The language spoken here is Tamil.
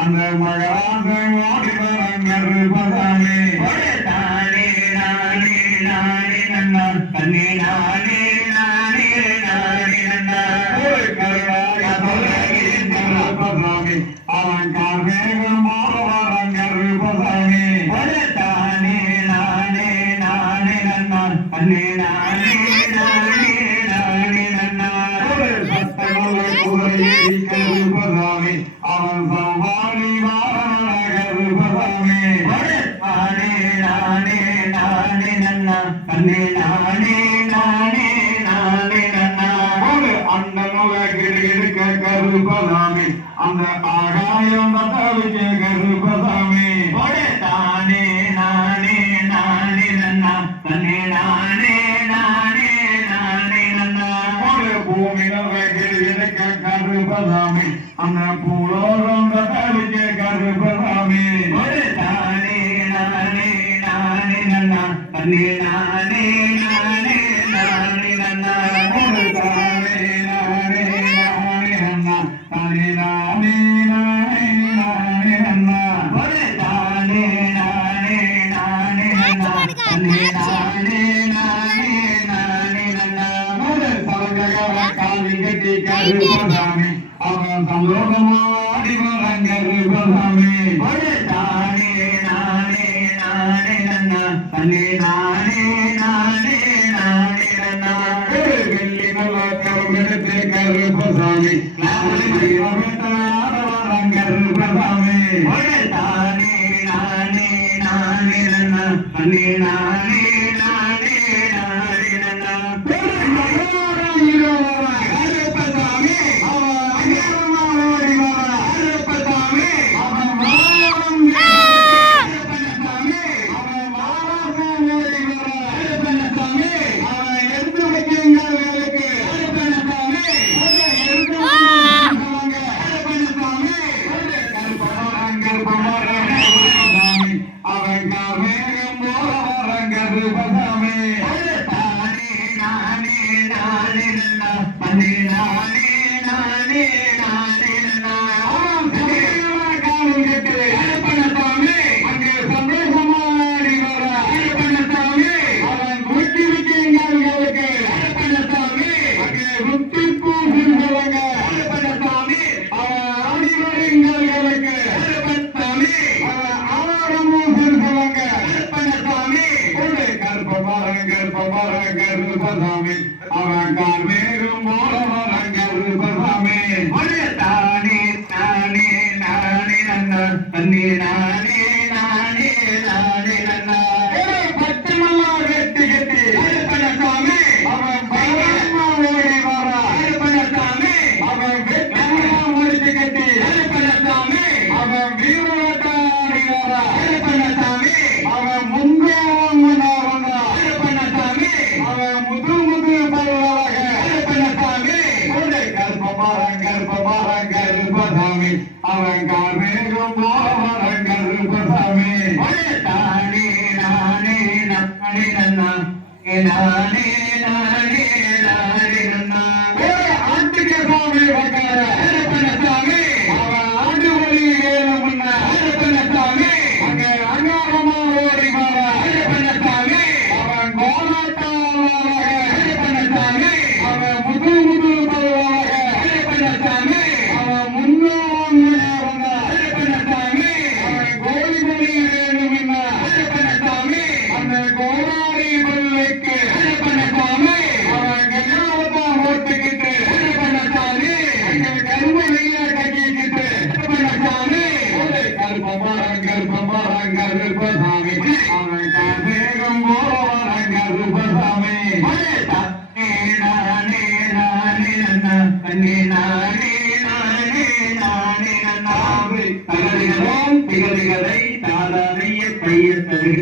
அந்த மகராசை ஓடி வரங்கருபதாமே தானே நானே நானே நன்னா தன்னே நானே நானே நானே நன்னா கருணாகருபதாமே அவன் கார்மேகம் வரங்கருபதாமே தானே நானே நானே நன்னா தன்னே நானே நானே நானே நன்னா சத்தமல்ல குறையை கருபதாமே அவன் சவாலி வாரகருபதாமே நானே நானே நானே நன்னா தன்னே நானே நானே நானே நன்னா அண்டனுல கிடுகிடுக்க கருபதாமே அந்த ஆகாயம் தவிக்க கருபதாமே தானே நானே நானே நன்னா தன்னே நானே நானே நானே நன்னா பூமியில கிடுகிடுக்க கருபதாமே அந்த பூலோகம் தவிக்க கருபதாமே தானே நானே நானே நன்னா தன்னே நானே நானே நானே நன்னா தானே நானே நானே நன்னா தன்னே நானே நானே நானே நன்னா தானே நானே நானே நன்னா தன்னே நானே நானே நானே நன்னா சலங்கர காவி கட்டி கருபதாமே அவன் சந்தோஷமாடி வரங்கருபதாமே தானே நானே நானே நன்னா தன்னே நானே நானே நானே நன்னா வெள்ளி நல்ல கருமெடுத்து கருபதாமே வரங்கருபதாமே தானே நானே நானே நன்னா தன்னே நானே நானே நானே நன்னா அவன் கார்மேகம் வரங்கருபதாமே தானே நானே நானே நன்னா தன்னே நானே நானே நானே நன்னா பச்சமல்லா வெட்டி கட்டி பண்ணசாமி அவன் பலமா ஓடி வரா பண்ணசாமி அவன் வெட்டமா முடிச்சு கட்டி பண்ணசாமி அவன் வீரவாட்டாடி வரா பண்ணசாமி அவன் முங்கோங்கனா வந்தா பண்ணசாமி அவன் முது முது பல்லவக பண்ணசாமி கருபதாமே அவன் கார்மேகம் வரங்கருபதாமே தானே நானே நானே நன்னா நானே நானே நானே நன்னா ஆட்டுக்க சாமி வக்கார பண்ணசாமி அவன் ஆண்டு வழி ஏழு முன்ன பண்ணசாமி அங்க அங்காரமா ஓடி வர பண்ணசாமி அவன் கோலாட்டாளராக பண்ணசாமி அவன் முது முது பல்லவக பண்ணசாமி அவன் முன்னோங்கனா வந்தா பண்ணசாமி அவன் கோழி பலி வேணும்னா பண்ணசாமி அந்த கோடாரி பல்லுக்கு பண்ணசாமி அவன் கல்யாணத்தை ஓட்டுக்கிட்டு பண்ணசாமி அங்க கருமலையா கட்டிக்கிட்டு பண்ணசாமி கருப்பமாரங்கருப்பதாமி அவன் கார்மேகம் வரங்கருபதாமே நானே நானே நானே நன்னா தன்னே நானே நானே திகதிகதை தாதாதைய தைய தருக